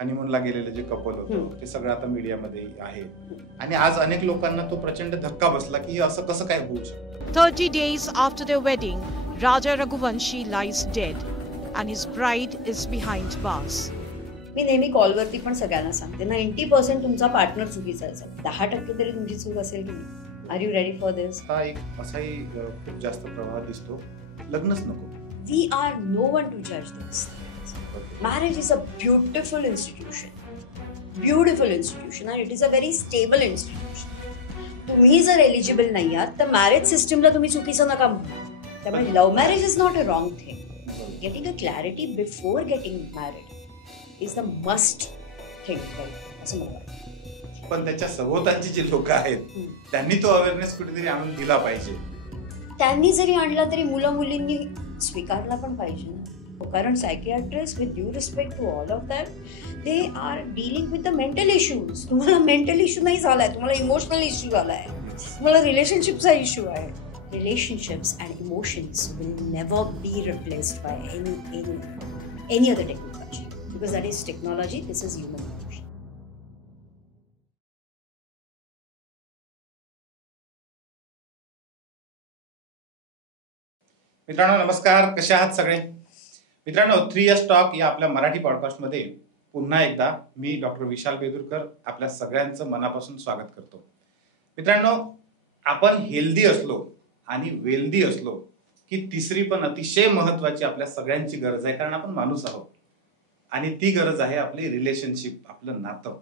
हनीमूनला गेलेले जे कपल होतं ते सगळं आता मीडियामध्ये आहे आणि आज अनेक लोकांना तो प्रचंड धक्का बसला की असं कसं काय होऊ शकतं. 30 days after their wedding, Raja Raghuvanshi lies dead and his bride is behind bars. मी नेहमी कॉलवरती पण सगळ्यांना सांगते 90% तुमचा पार्टनर चुकीचा आहे, 10% तरी तुमची चूक असेल की नाही. Are you ready for this? हा एक असाही खूप जास्त प्रभाव दिसतो, लग्नच नको. We are no one to जज this. Marriage is a beautiful institution and it is a very stable institution. तुम्ही जर एलिजिबल नाही आहात तर मॅरेज सिस्टमला तुम्ही चुकीचं नका म्हणू. त्यामुळे love marriage is not a wrong thing. Getting a clarity before getting married is the must thing असं मला वाटतं. पण त्याच्या सभोवतालची जी लोक आहेत त्यांनी तो अवेअरनेस कुठेतरी आणून दिला पाहिजे. त्यांनी जरी आणला तरी मुलं मुलींनी स्वीकारला पण पाहिजे ना. कारण psychiatrist with due respect to all of that they are dealing with the mental issues. तुम्हाला मेंटल इश्यू नाही झालाय, तुम्हाला इमोशनल इश्यू झालाय, तुम्हाला रिलेशनशिपचा इश्यू आहे. Relationships and emotions will never be replaced by any other technology because that is technology, this is human emotion. मित्रांनो नमस्कार, कसे आहात सगळे? मित्रांनो 3S टॉक या आपल्या मराठी पॉडकास्टमध्ये पुन्हा एकदा मी डॉक्टर विशाल बेदुरकर आपल्या सगळ्यांचं मनापासून स्वागत करतो. मित्रांनो, आपण हेल्दी असलो आणि वेल्दी असलो की तिसरी पण अतिशय महत्वाची आपल्या सगळ्यांची गरज आहे, कारण आपण माणूस आहोत आणि ती गरज आहे आपली रिलेशनशिप, आपलं नातं.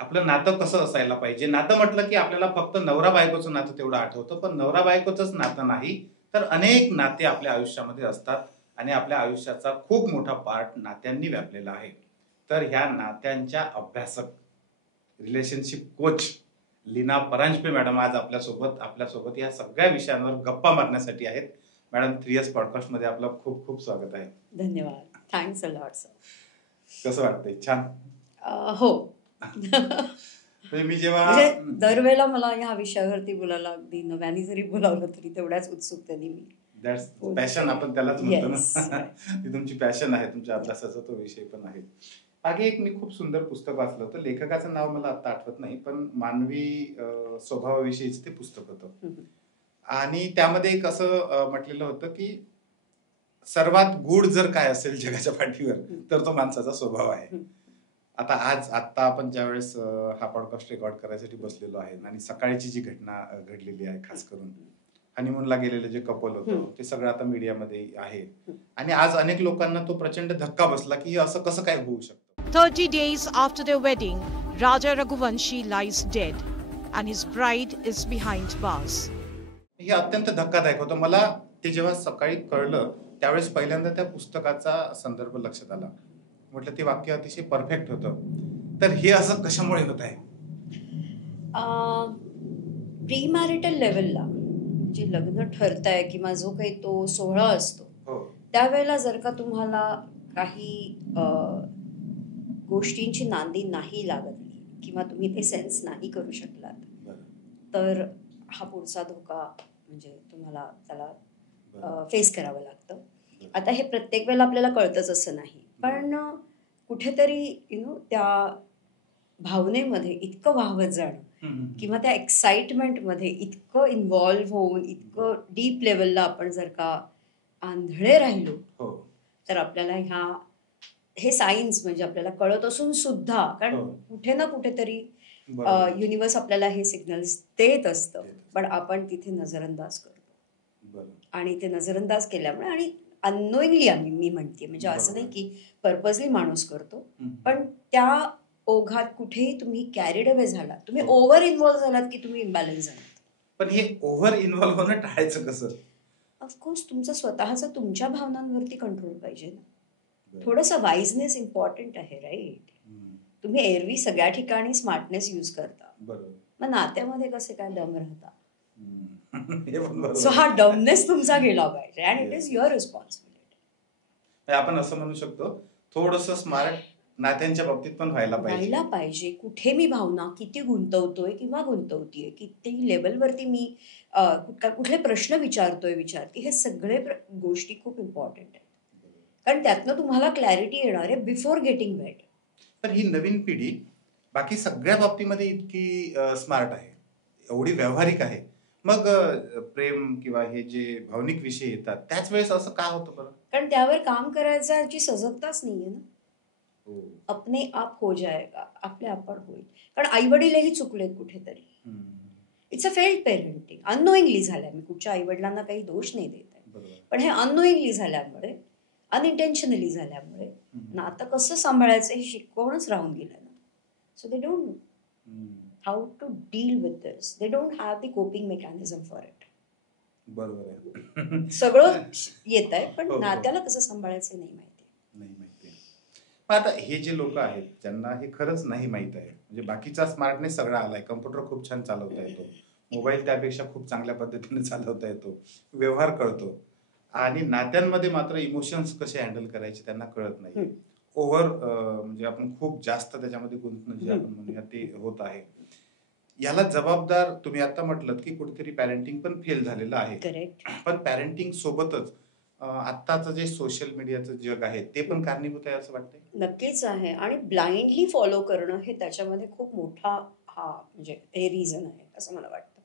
आपलं नातं कसं असायला पाहिजे? नातं म्हटलं की आपल्याला फक्त नवरा बायकोचं नातं तेवढं आठवतं, पण नवरा बायकोचंच नातं नाही तर अनेक नाते आपल्या आयुष्यामध्ये असतात आणि आपल्या आयुष्याचा खूप मोठा पार्ट नात्यांनी व्यापलेला आहे. तर ह्या नात्यांच्या अभ्यासक, relationship coach Leena Paranjpe madam आज आपल्यासोबत या सगळ्या विषयांवर गप्पा मारण्यासाठी आहेत. मॅडम 3S पॉडकास्ट मध्ये आपलं खूप खूप स्वागत आहे. धन्यवाद. Thanks a lot sir. कसं वाटतंय? छान. हो. मी जेव्हा दरवेळेला मला ह्या विषयावरती बोलायला अगदी नव्याने जरी बोलावलं तरी तेवढ्याच उत्सुकतेने मी दॅट्स पॅशन आपण त्यालाच म्हणतो ना. ती तुमची पॅशन आहे, तुमच्या अभ्यासाचा तो विषय पण आहे. मागे एक मी खूप सुंदर पुस्तक वाचलं होतं, लेखकाचं नाव मला आता आठवत नाही, पण मानवी स्वभावाविषयीच ते पुस्तक होतं आणि त्यामध्ये एक असं म्हटलेलं होतं की सर्वात गूढ जर काय असेल जगाच्या पाठीवर तर तो माणसाचा स्वभाव आहे. आता आपण ज्यावेळेस हा पॉडकास्ट रेकॉर्ड करायसाठी बसलेलो आहे आणि सकाळची जी घटना घडलेली आहे, खास करून हनीमूनला गेलेले जे कपल होतं ते सगळं आता मीडियामध्ये आहे आणि आज अनेक लोकांना तो प्रचंड धक्का बसला की असं कसं काय होऊ शकतं. 30 days after their wedding, Raja Raghuvanshi lies dead and his bride is behind bars. हे अत्यंत धक्कादायक होतं. मला ते जेव्हा सकाळी कळलं त्यावेळेस पहिल्यांदा त्या पुस्तकाचा संदर्भ लक्षात आला. म्हटलं ते वाक्य अतिशय परफेक्ट होतं. तर हे असं कशामुळे होत आहे? प्री मॅरिटल लेवलला जे लग्न ठरतंय किंवा जो काही तो सोहळा असतो त्यावेळेला जर का तुम्हाला काही गोष्टींची नांदी नाही लागली किंवा तुम्ही ते सेन्स नाही करू शकलात तर हा पुढचा धोका म्हणजे तुम्हाला त्याला फेस करावं लागतं. आता हे प्रत्येक वेळेला आपल्याला कळतंच असं नाही, पण कुठेतरी त्या भावनेमध्ये इतकं वाहवत जाणं किंवा त्या एक्साइटमेंटमध्ये इतकं इन्व्हॉल्व्ह होऊन इतकं डीप लेवलला आपण जर का आंधळे राहिलो तर आपल्याला हे सायन्स म्हणजे आपल्याला कळत असून सुद्धा, कारण कुठे ना कुठेतरी युनिव्हर्स आपल्याला हे सिग्नल्स देत असतं, पण आपण तिथे नजरअंदाज करतो आणि ते नजरअंदाज केल्यामुळे आणि अननोइंगली मी म्हणते, म्हणजे असं नाही की पर्पजली माणूस करतो, पण त्या ओघात कुठेही तुम्ही कॅरीड अवे झालात, तुम्ही ओव्हर इन्व्हॉल्व्ह झालात की तुम्ही इम्बॅलन्स झालात. पण हे ओव्हर इन्व्हॉल्व्ह होणं टाळायचं कसं? ऑफकोर्स तुमचं स्वतःचं तुमच्या भावनांवरती कंट्रोल पाहिजे ना. थोडंसं वाईजनेस इम्पॉर्टंट आहे, राईट? तुम्ही एरवी सगळ्या ठिकाणी स्मार्टनेस यूज करता, मग नात्यामध्ये कसे काय दम राहता? सो हा डमनेस तुमचा गेला पाहिजे and it is your responsibility. आपण असं म्हणू शकतो थोडंसं स्मार्ट नात्यांच्या बाबतीत पण व्हायला पाहिजे. कुठे मी भावना किती गुंतवतोय किंवा गुंतवतीये, किती लेवलवरती मी कुठले प्रश्न विचारते, हे सगळे गोष्टी खूप इम्पॉर्टंट आहेत, कारण त्यातनं तुम्हाला क्लॅरिटी येणार आहे बिफोर गेटिंग वेड. तर ही नवीन पिढी बाकी सगळ्या बाबतीमध्ये इतकी स्मार्ट आहे, एवढी व्यावहारिक आहे, मग प्रेम किंवा हे जे भावनिक विषय येतात त्याच वेळेस असं का होतं बरं? कारण त्यावर काम करायची सजगताच नाहीये ना. हो. अपने आप हो जाएगा, आपल्या आपण होईल. कारण आई वडीलही चुकलेत कुठेतरी. It's a failed parenting. Unknowingly झालंय. मी कुठच्या आई वडिलांना काही दोष नाही देत आहे, बरोबर. पण हे अननोईंगली झाल्यामुळे, अनइंटेन्शनली झाल्यामुळे नातं कसं सांभाळायचं हे शिकवणच राहून गेलं ना. So they don't know how to deal with this. They don't have the coping mechanism for it. बरोबर आहे. सगळं येत आहे, पण हो, हो. नात्याला कसं सांभाळायचं नाही माहिती. नाही माहिती. पण आता हे जे लोक आहेत ज्यांना हे खरंच नाही माहित आहे, म्हणजे बाकीचा स्मार्टनेस सगळा आलाय, कम्प्युटर खूप छान चालवता येतो, मोबाईल त्यापेक्षा खूप चांगल्या पद्धतीने चालवता येतो, व्यवहार कळतो, आणि नात्यांमध्ये मात्र इमोशन्स कसे हँडल करायचे त्यांना कळत नाही. ओव्हर म्हणजे आपण खूप जास्त त्याच्यामध्ये गुंतणं जे आपण म्हणूया ते होत आहे. याला जबाबदार तुम्ही आता म्हटलं की कुठेतरी पॅरेंटिंग पण फेल झालेलं आहे. करेक्ट. पण पॅरेंटिंग सोबतच आत्ताचं जे सोशल मीडियाचं जग आहे ते पण कारणीभूत आहे असं वाटतंय? नक्कीच आहे. आणि ब्लाइंडली फॉलो करणं हे त्याच्यामध्ये खूप मोठा म्हणजे हे रिझन आहे असं मला वाटतं.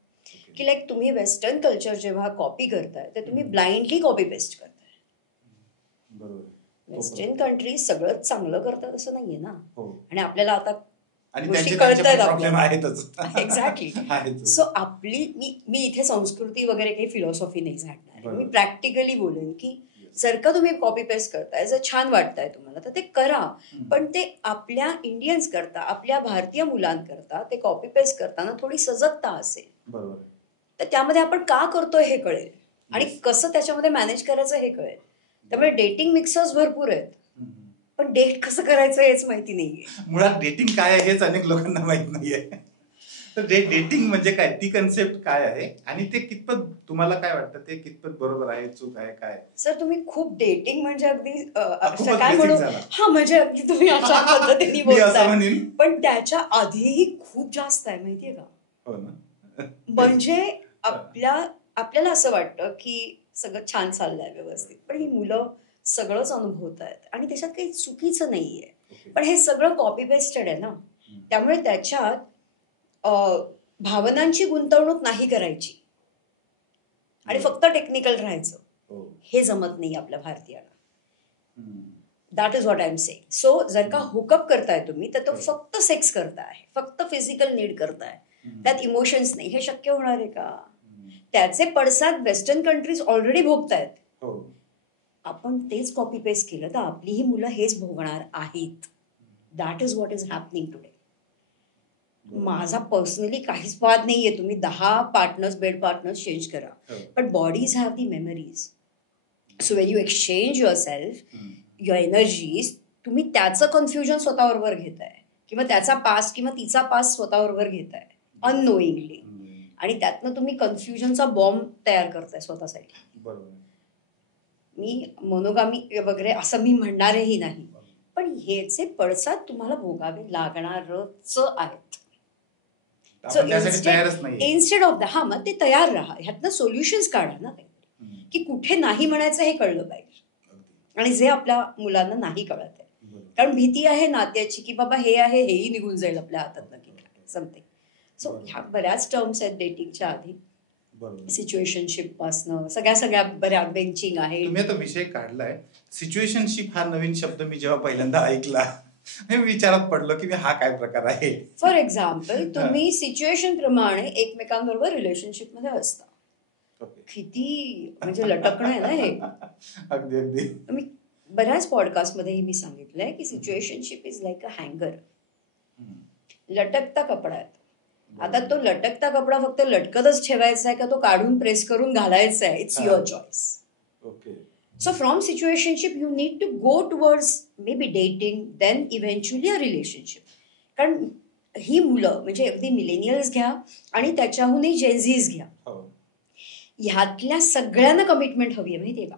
की लाईक तुम्ही वेस्टर्न कल्चर जेव्हा कॉपी करताय ते तुम्ही ब्लाइंडली कॉपी पेस्ट करताय. बरोबर. वेस्टर्न कंट्रीज सगळंच चांगलं करतात असं नाहीये ना. हो. आणि आपल्याला आता आणि गोष्टी त्यांचे कळतायत प्रॉब्लेम आपल्याला. आहेतच. एक्झॅक्टली. सो आपली मी इथे संस्कृती वगैरे काही फिलॉसॉफी नाही झाडणार. मी बरोबर. प्रॅक्टिकली बोलेन की जर का तुम्ही कॉपी पेस्ट करताय, जर छान वाटतंय तुम्हाला तर ते करा, पण ते आपल्या इंडियन्स करता, आपल्या भारतीय मुलांकरता ते कॉपी पेस्ट करताना थोडी सजगता असेल बरोबर. तर त्यामध्ये आपण का करतोय हे कळेल आणि Yes. कसं त्याच्यामध्ये मॅनेज करायचं हे कळेल. त्यामुळे डेटिंग मिक्सर्स भरपूर आहेत, पण डेट कसं करायचं हेच माहिती नाहीये. मुळात डेटिंग काय आहे हेच अनेक लोकांना माहित नाहीये. तर डेटिंग म्हणजे काय, ती कन्सेप्ट काय आहे आणि ते कितपत तुम्हाला काय वाटतं, ते कितपत बरोबर आहे, चूक आहे, काय? सर तुम्ही खूप डेटिंग म्हणजे अगदी खूपच काय basic म्हणू, झाला. हा म्हणजे अगदी तुम्ही अशा पद्धतीने मी असं बोलताय, म्हणेन. पण त्याच्या आधीही खूप जास्त आहे माहितीये का. हो ना. म्हणजे आपल्याला असं वाटतं की सगळं छान चाललंय व्यवस्थित, पण ही मुलं सगळंच अनुभवत आहेत आणि त्याच्यात काही चुकीचं नाहीये. Okay. पण हे सगळं कॉपी पेस्टेड आहे ना, त्यामुळे त्याच्यात भावनांची गुंतवणूक नाही करायची आणि फक्त टेक्निकल राहायचं. हो. हे जमत नाही आपल्या भारतीयाला. That is what I am saying. So जर का हुकअप करताय तुम्ही तर तो फक्त सेक्स करताय, फक्त फिजिकल नीड करताय, त्यात इमोशन्स नाही, हे शक्य होणार आहे का? त्याचे पडसाद वेस्टर्न कंट्रीज ऑलरेडी भोगतायत. हो. आपण तेच कॉपी पेस्ट केलं तर आपलीही मुलं हेच भोगणार आहेत. That is what is happening today. माझा पर्सनली काहीच वाद नाहीये, तुम्ही 10 पार्टनर्स, बेड पार्टनर्स चेंज करा, पण bodies have the memories. So when you exchange your self, your energies, तुम्ही त्याचं कन्फ्युजन स्वतःबरोबर घेताय किंवा त्याचा पास्ट किंवा तिचा पास्ट स्वतःबरोबर घेताय अननोईंगली, आणि त्यातनं तुम्ही कन्फ्युजनचा बॉम्ब तयार करताय स्वतःसाठी. बरोबर. मी मोनोगामी वगैरे असं मी म्हणणारही नाही, पण ह्याचे पडसाद तुम्हाला भोगावे लागणारच आहेत. इन्स्टेड ऑफ हा मग ते तयार राहा, ह्यातनं सोल्युशन्स काढा ना काहीतरी, की कुठे नाही म्हणायचं हे कळलं पाहिजे. आणि जे आपल्या मुलांना नाही कळत आहे, कारण भीती आहे नात्याची की बाबा हे आहे, हेही निघून जाईल आपल्या हातात नक्की समथिंग. सो ह्या बऱ्याच टर्म्स आहेत डेटिंगच्या आधी, सिच्युएशनशिप पासनं सगळ्या बऱ्या बेंचिंग आहे. तुम्ही आता विषय काढलाय सिच्युएशनशिप, हा नवीन शब्द मी जेव्हा पहिल्यांदा ऐकला मी विचारात पडलो की हा काय प्रकार आहे. फॉर एक्झाम्पल तुम्ही सिच्युएशन प्रमाणे एकमेकांबरोबर रिलेशनशिप मध्ये असता. किती म्हणजे लटकणं आहे ना हे. अगदी अगदी. मी बऱ्याच पॉडकास्ट मध्येही मी सांगितलंय की सिच्युएशनशिप इज लाईक अ हँगर. लटकता कपडा आहे. आता तो लटकता कपडा फक्त लटकतच ठेवायचा आहे का तो काढून प्रेस करून घालायचा आहे, it's your choice. Okay. So from situationship you need to go towards maybe dating, then eventually a relationship. कारण ही मुलं म्हणजे अगदी मिलेनियल्स घ्या आणि त्याच्याहूनही जेनझीज घ्या, ह्यातल्या सगळ्यांना कमिटमेंट हवी आहे माहितीये का.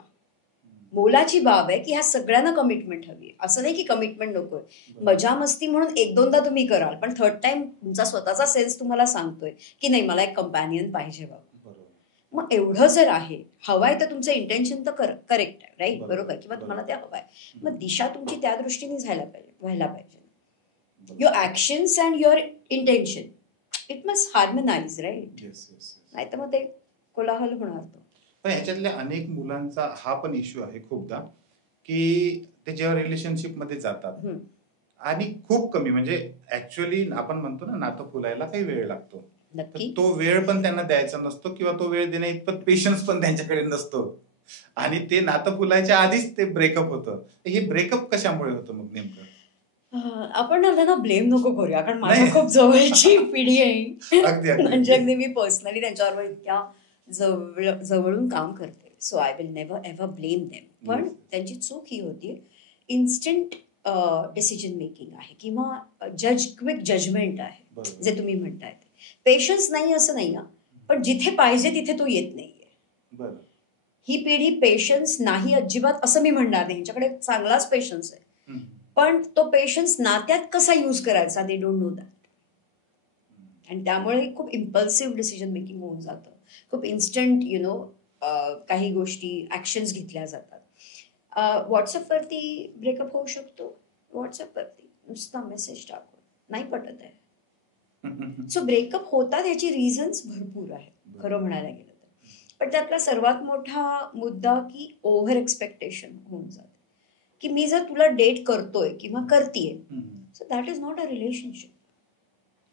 मोलाची बाब आहे की ह्या सगळ्यांना कमिटमेंट हवी आहे. असं नाही की कमिटमेंट नकोय, मजा मस्ती म्हणून 1-2दा तुम्ही कराल, पण थर्ड टाइम तुमचा स्वतःचा सेन्स तुम्हाला सांगतोय की नाही मला एक कंपॅनियन पाहिजे बाबा. मग एवढं जर आहे, हवाय तर तुमचं इंटेन्शन तर करेक्ट आहे, राईट, बरोबर, किंवा तुम्हाला ते हवाय, मग दिशा तुमची त्या दृष्टीने व्हायला पाहिजे. Your actions and your intention it must harmonise, right? नाही तर मग ते कोलाहल होणार तो. पण ह्याच्यातल्या अनेक मुलांचा हा पण इश्यू आहे खूपदा की ते जेव्हा रिलेशनशिप मध्ये जातात आणि खूप कमी म्हणजे ऍक्च्युअली आपण म्हणतो ना नातं फुलायला काही वेळ लागतो, तर नक्की. तो वेळ पण त्यांना द्यायचा नसतो किंवा तो वेळ देण्या इतपत पेशन्स पण त्यांच्याकडे नसतो आणि ते नातं फुलायच्या आधीच ते ब्रेकअप होतं. हे ब्रेकअप कशामुळे होतं मग नेमकं? आपण त्यांना ब्लेम नको करूया, कारण माझ्या नाही. खूप जवळची पिढी आहे. अगदी अगदी. म्हणजे अगदी मी पर्सनली त्यांच्याबरोबर इतक्या जवळून काम करते. So I will never ever blame them. पण Yes. त्यांची चूक ही होती, इन्स्टंट डिसिजन मेकिंग आहे किंवा क्विक जजमेंट आहे, बरोबर. जे तुम्ही म्हणताय. पेशन्स नाही असं नाही ना, पण जिथे पाहिजे तिथे तो येत नाहीये. बरं. ही पिढी पेशन्स नाही अजिबात असं मी म्हणणार नाही, ह्यांच्याकडे चांगलाच पेशन्स आहे, हम्म. पण तो पेशन्स नात्यात कसा यूज करायचा दे डोंट नो दॅट. आणि त्यामुळे खूप इम्पल्सिव्ह डिसिजन मेकिंग होऊन जातं. खूप इन्स्टंट काही गोष्टी ऍक्शन्स घेतल्या जातात. व्हॉट्सअपवरती ब्रेकअप होऊ शकतो. व्हॉट्सअपवरती नुसता मेसेज टाकून नाही पटत आहे. सो ब्रेकअप होतात याची रिझन्स भरपूर आहेत खरं म्हणायला गेलं तर. पण त्यातला सर्वात मोठा मुद्दा की ओव्हर एक्सपेक्टेशन होऊन जाते, की मी जर तुला डेट करतोय किंवा करतीये, so that is not a relationship.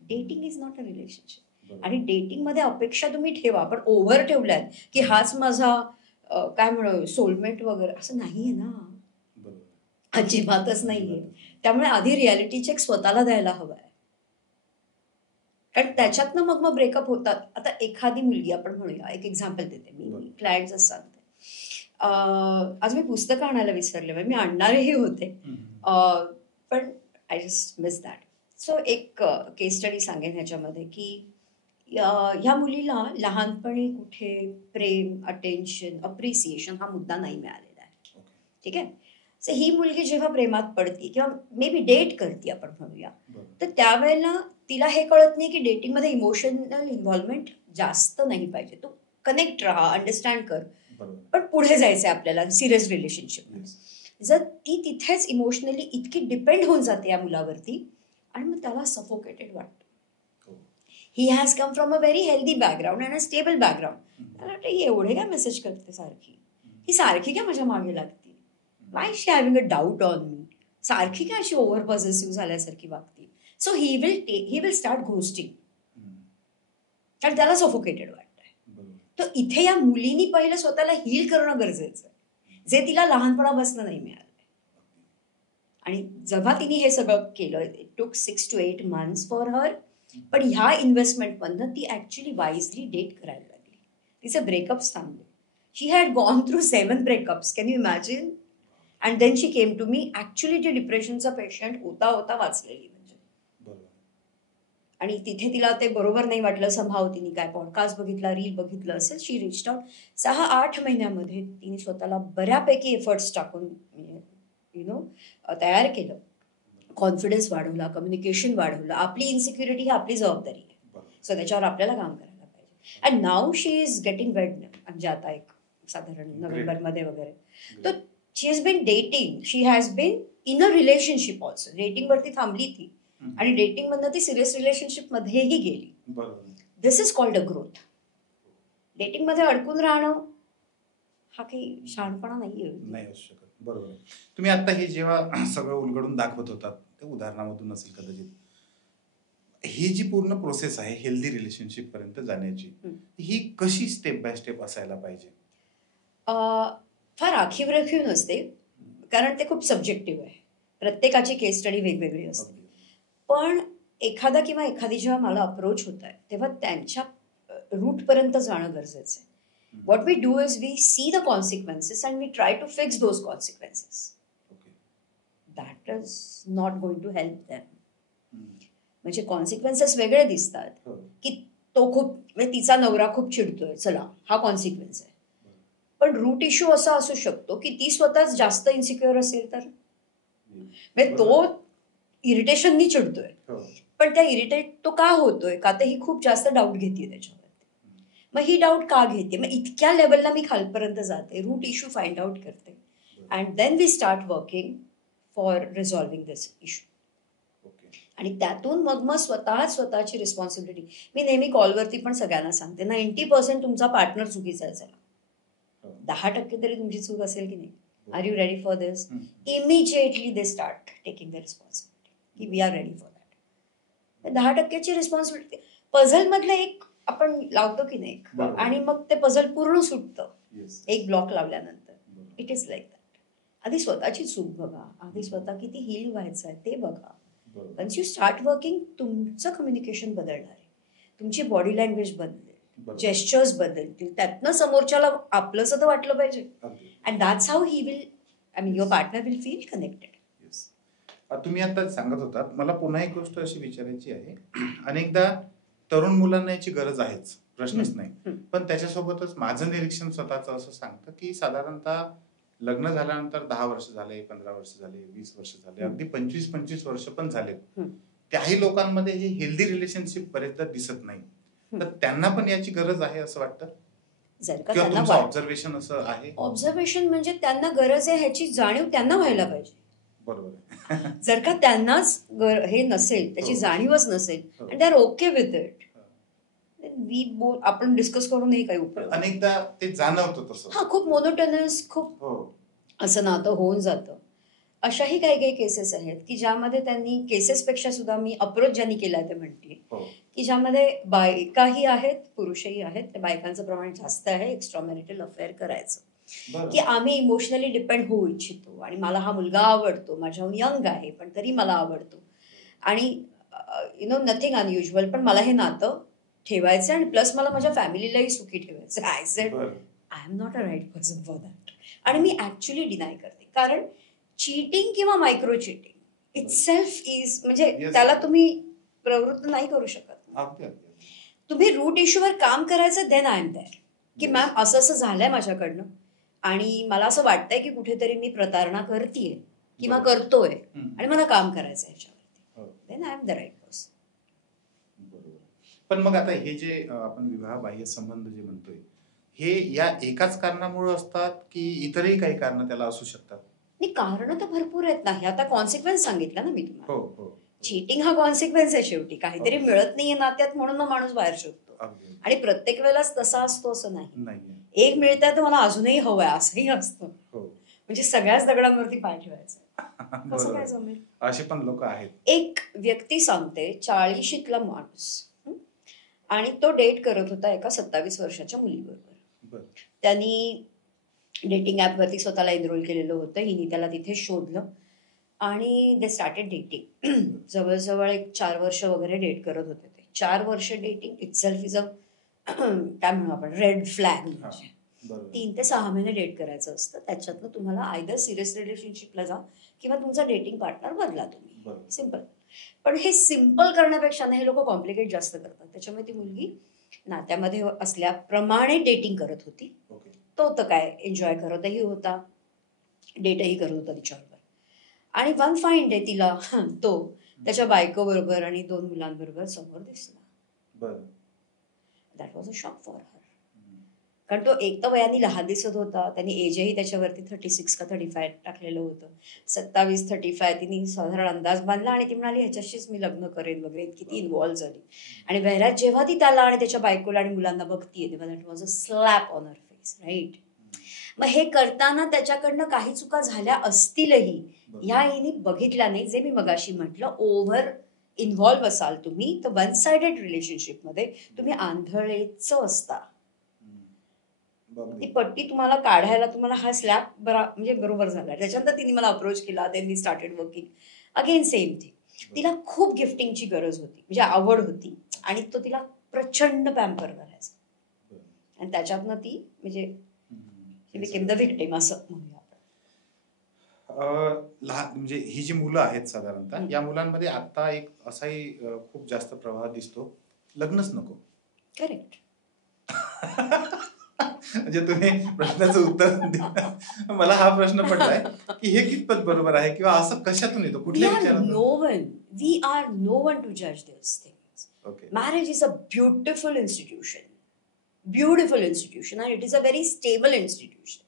Dating is not a relationship. आणि डेटिंग मध्ये अपेक्षा तुम्ही ठेवा, पण ओव्हर ठेवल्यात की हाच माझा काय म्हणू सोलमेट वगैरे, असं नाहीये ना, अजिबातच नाहीये. त्यामुळे आधी रियालिटी चेक स्वतःला द्यायला हवाय, कारण त्याच्यातनं मग ब्रेकअप होतात. आता एखादी मुलगी आपण म्हणूया, एक एक्झाम्पल देते मी, क्लायंट्सच सांगते. आज मी पुस्तकं आणायला विसरले, मी आणणारेही होते, पण I just miss that. So एक केस स्टडी सांगेन ह्याच्यामध्ये की ह्या मुलीला लहानपणी कुठे प्रेम, अटेन्शन, अप्रिसिएशन हा मुद्दा नाही मिळालेला आहे. ठीक आहे. सो ही मुलगी जेव्हा प्रेमात पडते किंवा मे बी डेट करते आपण म्हणूया, तर त्यावेळेला तिला हे कळत नाही की डेटिंगमध्ये इमोशनल इन्व्हॉल्वमेंट जास्त नाही पाहिजे. तू कनेक्ट राहा, अंडरस्टँड कर, पण पुढे जायचंय आपल्याला सिरियस रिलेशनशिपमध्ये. जर ती तिथेच इमोशनली इतकी डिपेंड होऊन जाते या मुलावरती आणि मग त्याला सफोकेटेड वाटतं. He has come from a very healthy background and a stable background. त्याला वाटतं ही एवढे काय मेसेज करते सारखी, ही सारखी काय माझ्या मागे लागते, Y she having a doubt on me, सारखी काय अशी ओव्हर पॉझेसिव्ह झाल्यासारखी वागते. So he will start ghosting, कारण त्याला सफोकेटेड वाटतंय. तर इथे या मुलीनी पहिलं स्वतःला हील करणं गरजेचं आहे, जे तिला लहानपणापासून नाही मिळालं. आणि जेव्हा तिने हे सगळं केलं, it took 6 to 8 months for her. पण ह्या इन्व्हेस्टमेंटमधनं ती ऍक्च्युली वाईजली डेट करायला लागली. तिचे ब्रेकअप्स थांबले. She had gone through 7 breakups, can you imagine? And then she came to me. Actually ती डिप्रेशनचा पेशंट होता वाचलेली म्हणजे. आणि तिथे तिला ते बरोबर नाही वाटलं संभाव. तिने काय पॉडकास्ट बघितला, रील बघितलं असेल, शी रिच्ड आउट. 6-8 महिन्यामध्ये तिने स्वतःला बऱ्यापैकी एफर्ट्स टाकून तयार केलं, कॉन्फिडन्स वाढवला, कम्युनिकेशन वाढवलं. आपली इन्सिक्युरिटी ही आपली जबाबदारी आहे, सो त्याच्यावर आपल्याला काम करायला पाहिजे. And now she is getting wed, म्हणजे आता एक साधारण नोव्हेंबरमध्ये वगैरे. तर she has been dating, she has been in a relationship also. डेटिंगवरती थांबली ती आणि डेटिंग मधनं ती सिरियस रिलेशनशिप मध्येही गेली. This is called a growth. Dating मध्ये अडकून राहणं हा काही शहाणपणा नाही असू शकत. बरोबर. तुम्ही आता हे जेव्हा सगळं उलगडून दाखवत होतात, ते उदाहरणामधून असेल कदाचित, ही जी पूर्ण प्रोसेस आहे हेल्दी रिलेशनशिप पर्यंत जाण्याची, ही कशी स्टेप बाय स्टेप असायला पाहिजे? फार आखीव नसते, कारण ते खूप सब्जेक्टिव्ह आहे. प्रत्येकाची केस स्टडी वेगवेगळी असते. पण एखादा किंवा एखादी जेव्हा मला अप्रोच होत आहे, तेव्हा त्यांच्या रूटपर्यंत जाणं गरजेचं आहे. What we do is we see the consequences and we try to fix those consequences. That is not going to help them. म्हणजे कॉन्सिक्वेन्सेस वेगळे दिसतात की तो खूप, म्हणजे तिचा नवरा खूप चिडतोय, चला हा कॉन्सिक्वेन्स आहे. पण रूट इश्यू असा असू शकतो की ती स्वतःच जास्त इन्सिक्युअर असेल तर, म्हणजे तो इरिटेशननी चिडतोय, पण त्या इरिटेट तो का होतोय, का तर ही खूप जास्त डाऊट घेते त्याच्यावर. मग ही डाऊट का घेते, मग इतक्या लेवलला मी खालपर्यंत जाते, रूट इश्यू फाइंड आउट करते, and then we start working for resolving this issue. आणि त्यातून मग स्वतःची रिस्पॉन्सिबिलिटी. मी नेहमी कॉलवरती पण सगळ्यांना सांगते, 90% तुमचा पार्टनर चुकीचा असेल, 10% तरी तुमची चूक असेल की नाही. Are you ready for this? Immediately they start taking the responsibility की we are ready for that. 10%ची रिस्पॉन्सिबिलिटी पझल मधलं एक आपण लावतो की नाही, आणि मग ते पझल पूर्ण सुटतं एक ब्लॉक लावल्यानंतर. It is like that. आधी स्वतःची चूक बघा, आधी स्वतः किती हील व्हायचं आहे ते बघा. वन्स यू स्टार्ट वर्किंग, तुमचं कम्युनिकेशन बदलणार आहे, तुमची बॉडी लँग्वेज बदलेल, जेस्चर्स बदलतील, त्यातनं समोरच्याला आपलंसं तर वाटलं पाहिजे. And that's how he will, I mean your partner will feel connected. तुम्ही आता सांगत होतात, मला पुन्हा एक गोष्ट अशी विचारायची आहे. अनेकदा तरुण मुलांना याची गरज आहेच, प्रश्नच नाही. पण त्याच्यासोबतच माझं निरीक्षण स्वतःचं असं सांगतं की साधारणतः लग्न झाल्यानंतर 10 वर्ष झाले, 15 वर्ष झाले, 20 वर्ष झाले, अगदी 25 वर्ष पण झाले, त्याही लोकांमध्ये हे हेल्दी रिलेशनशिप बरेचदा दिसत नाही. तर त्यांना पण याची गरज आहे असं वाटतं? जर का त्यांना ऑब्झर्वेशन असं आहे? ऑब्झर्वेशन म्हणजे त्यांना गरज आहे ह्याची जाणीव त्यांना व्हायला पाहिजे. बरोबर. जर का त्यांनाच हे नसेल, त्याची जाणीवच नसेल, आणि they are okay with it, आपण डिस्कस करूनही काही उपयोग. अनेकदा ते जाणवतं तसं. हा, खूप मोनोटोनस, खूप असं नातं होऊन जातं. अशाही काही काही केसेस आहेत की ज्यामध्ये त्यांनी, केसेसपेक्षा सुद्धा मी अप्रोच ज्यांनी केलाय ते म्हणते की ज्यामध्ये बायकाही आहेत, पुरुषही आहेत. त्या बायकांचं प्रमाण जास्त आहे एक्स्ट्रा मॅरिटल अफेअर करायचं, की आम्ही इमोशनली डिपेंड होऊ इच्छितो आणि मला हा मुलगा आवडतो, माझ्याहून यंग आहे पण तरी मला आवडतो, आणि यु नो नथिंग अनयुज्युअल, पण मला हे नातं ठेवायचं आणि प्लस मला माझ्या फॅमिलीलाही सुखी ठेवायचं. I said I am not a right person for that. आणि मी ऍक्च्युली डिनाय करते, कारण चीटिंग किंवा micro cheating itself is, म्हणजे त्याला तुम्ही प्रवृत्त नाही करू शकत. तुम्ही रूट इश्यूवर काम करायचं, देन आय एम देअर, की मॅम असं असं झालंय माझ्याकडनं आणि मला असं वाटतंय की कुठेतरी मी प्रतारणा करतेय किंवा करतोय आणि मला काम करायचं ह्याच्यावरती, then I am the right person. पण मग आता हे जे आपण विवाह बाह्य संबंध जे म्हणतोय, हे या एकाच कारणामुळे असतात की इतरही काही कारण त्याला असू शकतात? नाही, कारण तर भरपूर आहेत. नाही, आता कॉन्सिक्वेन्स सांगितला ना मी तुम्हाला. चीटिंग हा कॉन्सिक्वेन्स आहे शेवटी. काहीतरी मिळत नाहीये नात्यात म्हणून मग माणूस बाहेर शोधतो, आणि प्रत्येक वेळेलाच तसा असतो असं नाही. एक मिळतंय तर मला अजूनही हवंय असंही असतं. म्हणजे सगळ्याच दगडांवरती पाय ठेवायचा कसं काय जमेल? असे पण लोक आहेत. एक व्यक्ती सांगते, 40शीतला माणूस, आणि तो डेट करत होता एका 27 वर्षाच्या मुलीबरोबर. त्यांनी डेटिंग ऍपवरती स्वतःला एनरोल केलेलं होतं. हिने त्याला तिथे शोधलं आणि दे स्टार्टेड डेटिंग. जवळजवळ एक 4 वर्ष वगैरे डेट करत होते ते. 4 वर्ष डेटिंग इटसेल्फ इज अ काय म्हणू आपण, रेड फ्लॅग. म्हणजे 3 ते 6 महिने डेट करायचं असतं. त्याच्यातनं तुम्हाला आयदर सिरियस रिलेशनशिपला जा किंवा तुमचा डेटिंग पार्टनर बदला तुम्ही. सिम्पल. पण हे सिम्पल करण्यापेक्षा हे लोक कॉम्प्लिकेट जास्त करतात. त्याच्यामुळे ती मुलगी नात्यामध्ये असल्याप्रमाणे डेटिंग करत होती. तो तर काय एन्जॉय करतही होता, डेटही करत होता तिच्याबरोबर. आणि वन फाईन डे तिला तो त्याच्या बायको बरोबर आणि 2 मुलांबरोबर समोर दिसला. That was a shock for her. कारण तो एक तर वयाने लहान दिसत होता, त्यांनी एजही त्याच्यावरती 36 का 35 टाकलेलं होतं. 27-35 तिने साधारण अंदाज बांधला आणि ती म्हणाली ह्याच्याशीच मी लग्न करेन वगैरे, किती इन्व्हॉल्व्ह झाली. आणि वैरात जेव्हा ती त्याला आणि त्याच्या बायकोला आणि मुलांना बघतीये तेव्हा that was a slap on her face, right. मग हे करताना त्याच्याकडनं काही चुका झाल्या असतीलही, ह्या हिने बघितल्या नाही. जे मी मगाशी म्हटलं, ओव्हर इन्व्हॉल्व्ह असाल तुम्ही तर वन साइडेड रिलेशनशिपमध्ये तुम्ही आंधळेच असता. ती पट्टी तुम्हाला काढायला तुम्हाला हा स्लॅप म्हणजे बरोबर झाला. त्याच्यानंतर तिने मला अप्रोच केला, then we started working again. Same thing. तिला खूप गिफ्टिंगची गरज होती, म्हणजे आवड होती, आणि तो तिला प्रचंड पॅम्पर करायचा, आणि त्याच्यातनं ती म्हणजे बिकेम द विक्टिम असं म्हणूया. लहान म्हणजे ही जी मुलं आहेत साधारणतः, या मुलांमध्ये आता एक असाही खूप जास्त प्रवाह दिसतो, लग्नच नको. करेक्ट. म्हणजे तुम्ही प्रश्नाचं उत्तर मला हा प्रश्न पडलाय की हे कितपत बरोबर आहे किंवा असं कशातून येतो, कुठल्या विचारातून? We are no one to जज this things. Marriage is a beautiful institution, beautiful institution, आणि it is a very stable institution.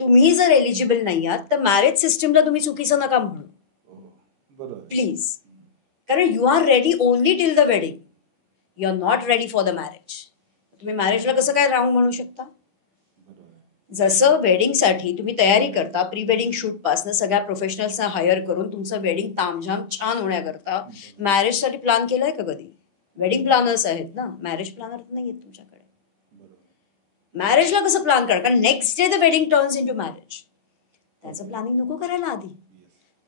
तुम्ही जर एलिजिबल नाही आहात तर मॅरेज सिस्टीमला तुम्ही चुकीचं नका म्हणू, प्लीज. कारण you are ready only till the wedding, you are not ready for the marriage. तुम्ही मॅरेजला कसं काय राहू म्हणू शकता? जसं वेडिंगसाठी तुम्ही तयारी करता, प्री वेडिंग शूटपासनं सगळ्या प्रोफेशनल्सना हायर करून तुमचं वेडिंग तामझाम छान होण्याकरता मॅरेजसाठी प्लॅन केलाय का कधी? वेडिंग प्लॅनर्स आहेत ना, मॅरेज प्लॅनर नाही आहेत तुमच्याकडे. मॅरेजला कसं प्लॅन करा? कारण next day the wedding turns into marriage. त्याचं प्लॅनिंग नको करायला आधी?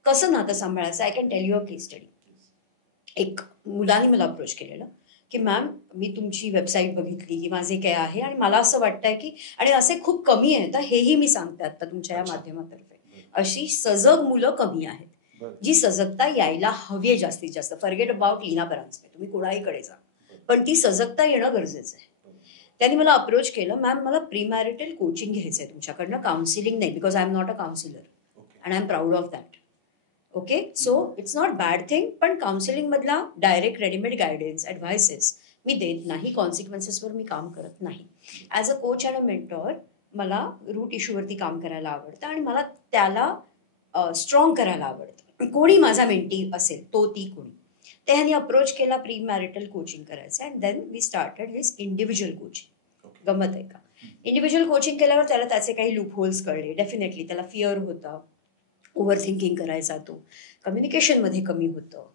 कसं नातं सांभाळायचं? I can tell you a case study. एक मुलाने मला अप्रोच केलेलं की मॅम मी तुमची वेबसाईट बघितली की माझे काय आहे आणि मला असं वाटतंय की, आणि असे खूप कमी आहेत हेही मी सांगते आता तुमच्या या माध्यमातर्फे, अशी सजग मुलं कमी आहेत जी सजगता यायला हवी आहे जास्तीत जास्त. फॉरगेट अबाउट लीना परांजपे, तुम्ही कुणाहीकडे जा, पण ती सजगता येणं गरजेचं आहे. त्यांनी मला अप्रोच केलं, मॅम मला प्री मॅरिटल कोचिंग घ्यायचं आहे तुमच्याकडनं, काउन्सिलिंग नाही, because I am not a counsellor and I am proud of that. Okay, so it's not bad thing, पण काउन्सिलिंग मधला डायरेक्ट रेडीमेड गायडन्स ॲडव्हायसेस मी देत नाही, कॉन्सिक्वेन्सेसवर मी काम करत नाही. As a coach and a mentor मला रूट इश्यूवरती काम करायला आवडतं आणि मला त्याला स्ट्रॉंग करायला आवडतं. कोणी माझा मेंटी असेल, तो ती कोणी, ते ह्यांनी अप्रोच केला प्री मॅरिटल कोचिंग करायचं, and then we started his individual coaching. गमत आहे का? इंडिव्हिज्युअल कोचिंग केल्यावर त्याला त्याचे काही लूप होल्स कळले. डेफिनेटली त्याला फिअर होता, ओव्हर थिंकिंग करायचा, तो कम्युनिकेशनमध्ये कमी होतं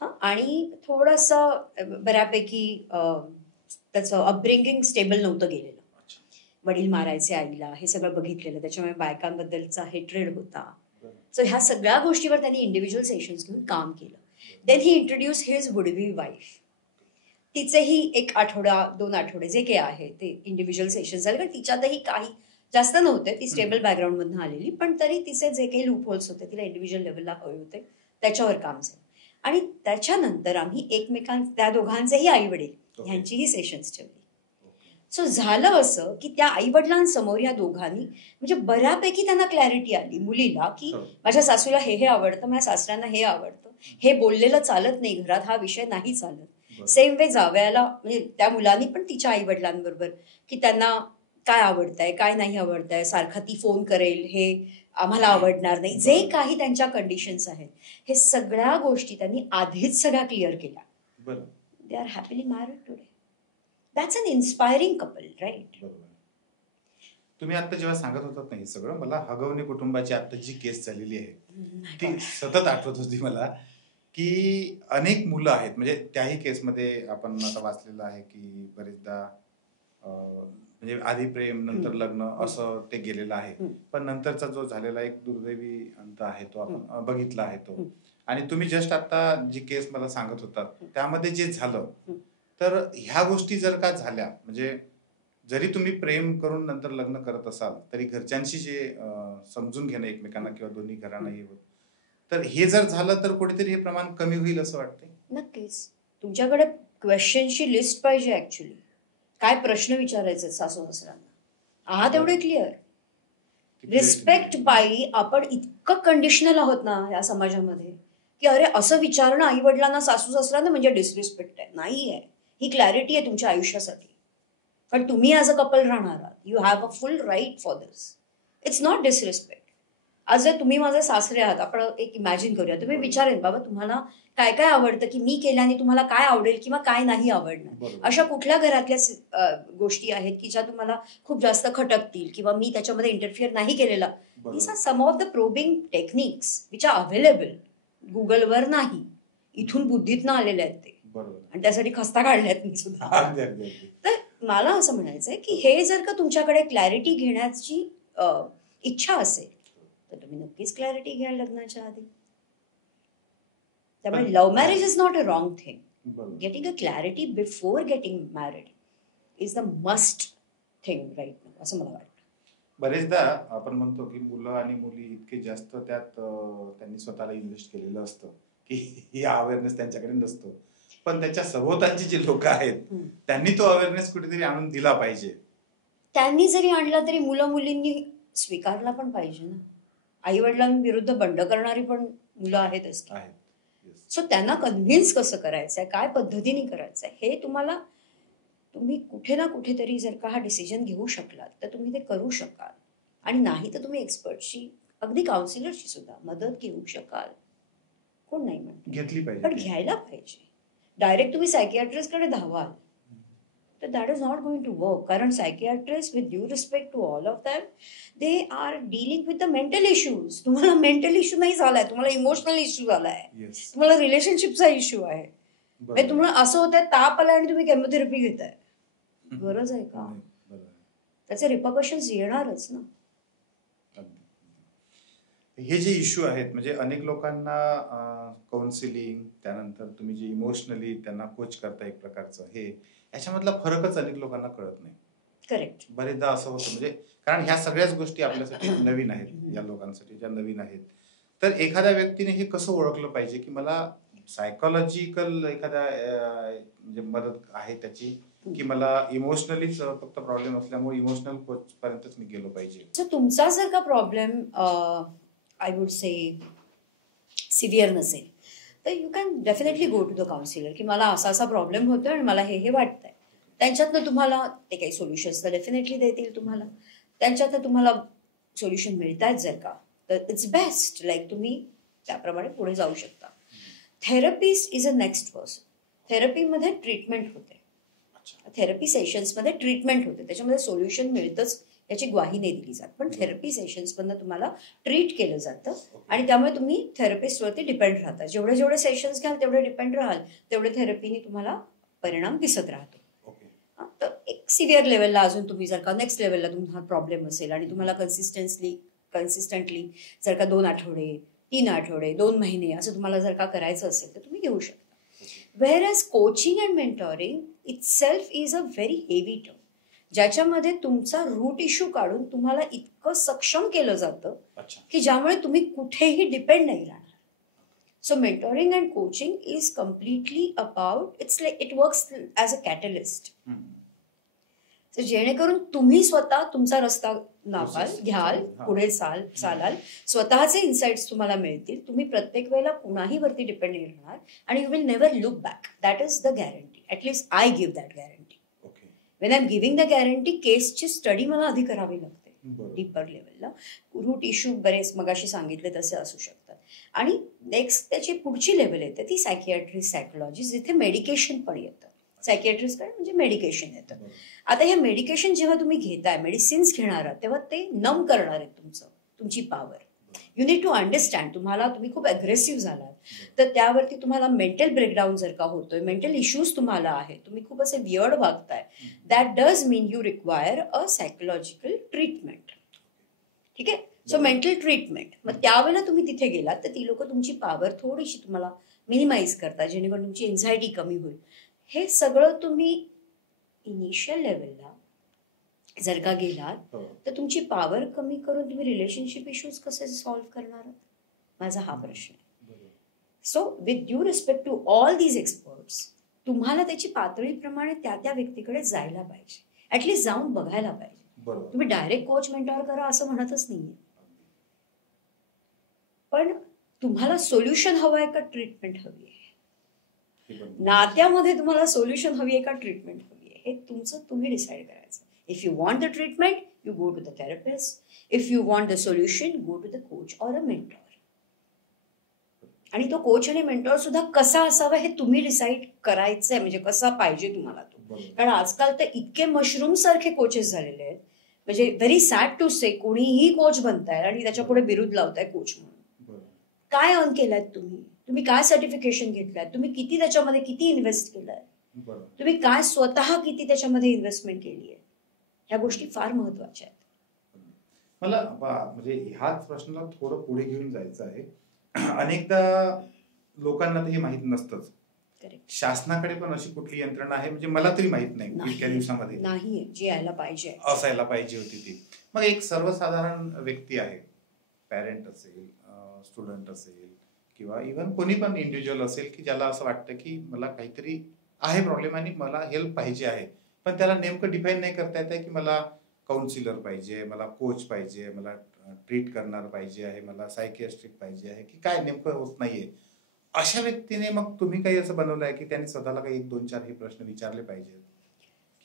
हां, आणि थोडंसं बऱ्यापैकी त्याचं अपब्रिंगिंग स्टेबल नव्हतं गेलेलं. वडील मारायचे आईला, हे सगळं बघितलेलं, त्याच्यामुळे बायकांबद्दलचा हेट्रेड होता. सो ह्या सगळ्या गोष्टीवर त्यांनी इंडिव्हिज्युअल सेशन्स घेऊन काम केलं. Then he introduce his would be wife. तिचेही 1 आठवडा 2 आठवडे जे काही आहे ते इंडिव्हिज्युअल सेशन झाले, कारण तिच्यातही काही जास्त नव्हते, ती स्टेबल बॅकग्राऊंडमधून आलेली, पण तरी तिचे जे काही लूप होल्स होते तिला इंडिव्हिज्युअल लेवलला हवे होते, त्याच्यावर काम झालं. आणि त्याच्यानंतर आम्ही त्या दोघांचेही आई वडील ह्यांचीही सेशन्स ठेवली. सो झालं असं की त्या आई वडिलांसमोर या दोघांनी म्हणजे बऱ्यापैकी त्यांना क्लॅरिटी आली मुलीला की माझ्या सासूला हे आवडतं, माझ्या सासऱ्यांना हे आवडतं, हे बोललेलं चालत नाही घरात, हा विषय नाही चालत. सेम वे जावयाला, म्हणजे त्या मुलांनी पण तिच्या आई वडिलांबरोबर की त्यांना काय आवडतंय काय नाही आवडतंय, सारखा ती फोन करेल, हे आम्हाला आवडणार नाही, जे काही त्यांच्या कंडिशन्स आहेत, हे सगळ्या गोष्टी त्यांनी आधीच सगळ्या क्लिअर केल्या. They are happily married today. That's an inspiring couple, right? तुम्ही आता जेव्हा सांगत होतात नाही सगळं, मला हगवणे कुटुंबाची आता जी केस झालेली आहे ती सतत आठवत होती मला, की अनेक मुलं आहेत, म्हणजे त्याही केसमध्ये आपण आता वाचलेलं आहे की बरेचदा म्हणजे आधी प्रेम नंतर लग्न असं ते गेलेलं आहे, पण नंतरचा जो झालेला एक दुर्दैवी अंत आहे तो आपण बघितला आहे तो. आणि तुम्ही जस्ट आता जी केस मला सांगत होतात त्यामध्ये जे झालं, तर ह्या गोष्टी जर का झाल्या, म्हणजे जरी तुम्ही प्रेम करून नंतर लग्न करत असाल तरी घरच्यांशी जे समजून घेणं एकमेकांना किंवा दोन्ही घरांनाही होत, तर हे जर झालं तर कुठेतरी हे प्रमाण कमी होईल असं वाटतंय. नक्कीच. तुमच्याकडे क्वेश्चनची लिस्ट पाहिजे. ऍक्च्युली काय प्रश्न विचारायचे सासू सासऱ्यांना, आहात एवढे क्लिअर? रिस्पेक्ट बाई, आपण इतकं कंडिशनल आहोत ना या समाजामध्ये की अरे असं विचारणं आई वडिलांना सासू सासऱ्यांना म्हणजे डिसरिस्पेक्ट आहे. नाही आहे, ही क्लॅरिटी आहे तुमच्या आयुष्यासाठी. पण तुम्ही ॲज अ कपल राहणार आहात, you have a full right for this. It's not disrespect. आज जर तुम्ही माझे सासरे आहात, आपण एक इमॅजिन करूया, तुम्ही विचारेल बाबा तुम्हाला काय काय आवडतं, की मी केल्याने तुम्हाला काय आवडेल किंवा काय नाही आवडणार, अशा कुठल्या घरातल्या गोष्टी आहेत की ज्या तुम्हाला खूप जास्त खटकतील किंवा मी त्याच्यामध्ये इंटरफिअर नाही केलेला. These are some of the probing techniques which are available. गुगलवर नाही, इथून बुद्धीतनं आलेले आहेत ते, आणि त्यासाठी खस्ता काढल्यात मी सुद्धा. तर मला असं म्हणायचंय की हे जर का तुमच्याकडे क्लॅरिटी घेण्याची इच्छा असेल तर तुम्ही नक्कीच क्लॅरिटी घ्या लग्नाच्या आधी. त्यामुळे love marriage is not a wrong thing. Getting a clarity before getting married is the must thing right now, असं मला वाटतं. बरेचदा आपण म्हणतो की मुलं आणि मुली इतके जास्त त्यात त्यांनी स्वतःला इन्व्हेस्ट केलेलं असतं की ही अवेअरनेस त्यांच्याकडे नसतो, पण त्याच्या सभोवतालची जी लोक आहेत त्यांनी तो अवेअरनेस कुठेतरी आणून दिला पाहिजे. त्यांनी जरी आणला तरी मुलं मुलींनी स्वीकारला पण पाहिजे ना. आई वडिलांविरुद्ध बंड करणारी पण मुलं आहेतच. सो त्यांना कन्व्हिन्स कसं करायचंय, काय पद्धतीने करायचंय, हे तुम्ही कुठे ना कुठेतरी जर का हा डिसिजन घेऊ शकलात तर तुम्ही ते करू शकाल. आणि नाही तर तुम्ही एक्सपर्टची, अगदी काउन्सिलरची सुद्धा मदत घेऊ शकाल. कोण नाही म्हणत, घेतली पण पाहिजे. घ्यायला पाहिजे. डायरेक्ट तुम्ही सायकियाट्रिस्ट कडे धावाल तर that is not going to work. कारण psychiatrist, with due respect to all of them, they are dealing with the mental issues. तुम्हाला मेंटल इश्यू नाही झालाय, तुम्हाला इमोशनल इश्यू झालाय, Yes. तुम्हाला रिलेशनशिपचा इश्यू आहे. म्हणजे तुम्हाला असं होतंय, ताप आला आणि तुम्ही केमोथेरपी घेताय, गरज आहे का? नाही, बरोबर. त्याचे रिपकशन्स येणारच ना. हे जे इश्यू आहेत म्हणजे अनेक लोकांना काउन्सिलिंग, त्यानंतर तुम्ही जे इमोशनली त्यांना कोच करता एक प्रकारचं, हे याच्यामधला फरकच अनेक लोकांना कळत नाही. करेक्ट. बरेचदा असं होतं म्हणजे कारण ह्या सगळ्याच गोष्टी आपल्यासाठी नवीन आहेत, या लोकांसाठी ज्या नवीन आहेत. तर एखाद्या व्यक्तीने हे कसं ओळखलं पाहिजे की मला सायकोलॉजिकल एखाद्या म्हणजे मदत आहे त्याची, की मला इमोशनलीच फक्त प्रॉब्लेम असल्यामुळे इमोशनल कोच पर्यंतच मी गेलो पाहिजे. सो तुमचा जर का problem I would say severe नसेल तर you can definitely go to the counsellor की मला असा असा प्रॉब्लेम होतोय आणि मला हे वाटतंय. त्यांच्यातनं तुम्हाला ते काही सोल्युशन्स तर डेफिनेटली देतील तुम्हाला. त्यांच्यातनं तुम्हाला सोल्युशन मिळतात जर का तर इट्स बेस्ट. लाईक तुम्ही त्याप्रमाणे पुढे जाऊ शकता. Therapist is a next person. थेरपीमध्ये ट्रीटमेंट होते, थेरपी सेशन्समध्ये ट्रीटमेंट होते, त्याच्यामध्ये सोल्युशन मिळतंच याची ग्वाही नाही दिली जात, पण थेरपी सेशन्समधनं तुम्हाला ट्रीट केलं जातं आणि त्यामुळे तुम्ही थेरपिस्टवरती डिपेंड राहता. जेवढे जेवढे सेशन्स घ्याल तेवढे डिपेंड राहाल, तेवढे थेरपीने तुम्हाला परिणाम दिसत राहतो. तर एक सिव्हिअर लेवलला अजून तुम्ही जर का नेक्स्ट लेवलला तुम्हाला प्रॉब्लेम असेल आणि तुम्हाला कन्सिस्टंटली जर का 2 आठवडे, 3 आठवडे, 2 महिने असं तुम्हाला जर का करायचं असेल तर तुम्ही घेऊ शकता. Whereas coaching and mentoring itself is a very heavy term, ज्याच्यामध्ये तुमचा रूट इश्यू काढून तुम्हाला इतकं सक्षम केलं जातं की ज्यामुळे तुम्ही कुठेही डिपेंड नाही राहणार. So mentoring and coaching is completely about, it's like it works as a catalyst. जेणेकरून तुम्ही स्वतः तुमचा रस्ता घ्याल, पुढे चालाल, स्वतःचे इन्साइट्स तुम्हाला मिळतील. तुम्ही प्रत्येक वेळेला कुणाही वरती डिपेंड नाही राहणार आणि you will never look back. That is the guarantee. At least I give that guarantee. When I am giving the guarantee, केसची स्टडी मला आधी करावी लागते डीपर लेवलला. रूट इश्यू बरेच मगाशी सांगितले तसे असू शकतात. आणि नेक्स्ट त्याची पुढची लेवल येते ती सायकियाट्री, सायकोलॉजी, जिथे मेडिकेशन पण येतं. सायकियाट्रिस्टकडे म्हणजे मेडिकेशन येतं. आता हे मेडिकेशन जेव्हा तुम्ही घेताय, मेडिसिन्स घेणार आहात, तेव्हा ते नम करणार आहेत तुमची power. You need to understand. तुम्ही खूप अग्रेसिव्ह झालात तर त्यावरती तुम्हाला मेंटल ब्रेकडाऊन जर का होतोय, मेंटल इश्यूज तुम्हाला आहेत, तुम्ही खूप असे वियर्ड वागताय, that does mean you require a psychological treatment. ठीक आहे. So mental treatment. मग त्यावेळेला तुम्ही तिथे गेलात तर ती लोक तुमची पॉवर थोडीशी तुम्हाला मिनिमाइज करतात, जेणेकरून तुमची एन्झायटी कमी होईल. हे सगळं तुम्ही इनिशियल लेवलला जर का गेलात तर तुमची पॉवर कमी करून तुम्ही रिलेशनशिप इश्यूज कसे सॉल्व्ह करणार, माझा हा प्रश्न आहे. So with due respect to all these experts, तुम्हाला त्याची पातळीप्रमाणे त्या व्यक्तीकडे जायला पाहिजे, ऍटलीस्ट जाऊन बघायला पाहिजे. तुम्ही डायरेक्ट कोच मेंटॉर करा असं म्हणतच नाहीये, पण तुम्हाला सोल्युशन हवं आहे का ट्रीटमेंट हवी आहे, नात्यामध्ये तुम्हाला सोल्युशन हवी आहे का ट्रीटमेंट हवी आहे, हे तुमचं तुम्ही डिसाईड करायचं. If you want the treatment, you go to the therapist. If you want the solution, go to the coach or a mentor. आणि तो कोच आणि मेंटॉर सुद्धा कसा असावा हे तुम्ही डिसाईड करायचंय, म्हणजे कसा पाहिजे तुम्हाला तो. कारण आजकाल तर इतके मशरूम सारखे कोचेस झालेले आहेत, म्हणजे व्हेरी सॅड टू से, कोणीही कोच बनताय आणि त्याच्या पुढे बिरुद लावताय कोच म्हणून. काय अर्न केलाय तुम्ही काय सर्टिफिकेशन घेतलाय, तुम्ही किती इन्व्हेस्ट केलाय, तुम्ही काय स्वतः किती त्याच्यामध्ये इन्व्हेस्टमेंट केली आहे, ह्या गोष्टी फार महत्वाच्या आहेत. मला म्हणजे ह्याच प्रश्नाला थोडं पुढे घेऊन जायचं आहे. अनेकदा लोकांना हे माहित नसतंच. शासनाकडे पण अशी कुठली यंत्रणा आहे, म्हणजे मला तरी माहित नाही इतक्या दिवसामध्ये नाहीये, जी यायला पाहिजे, असायला पाहिजे होती ती. मग एक सर्वसाधारण व्यक्ती आहे, पॅरेंट असेल, स्टुडंट असेल किंवा इव्हन कोणी पण इंडिव्हिज्युअल असेल की ज्याला असं वाटतं की मला काहीतरी आहे प्रॉब्लेम आणि मला हेल्प पाहिजे आहे, पण त्याला नेमकं डिफाईन नाही करता येत आहे की मला काउन्सिलर पाहिजे, मला कोच पाहिजे, मला ट्रीट करणार पाहिजे आहे, मला सायकियाट्रिस्ट पाहिजे आहे, की काय नेमकं होत नाहीये. अशा व्यक्तीने मग तुम्ही काही असं बनवलं आहे की त्यांनी स्वतःला काही 1-2-4 हे प्रश्न विचारले पाहिजे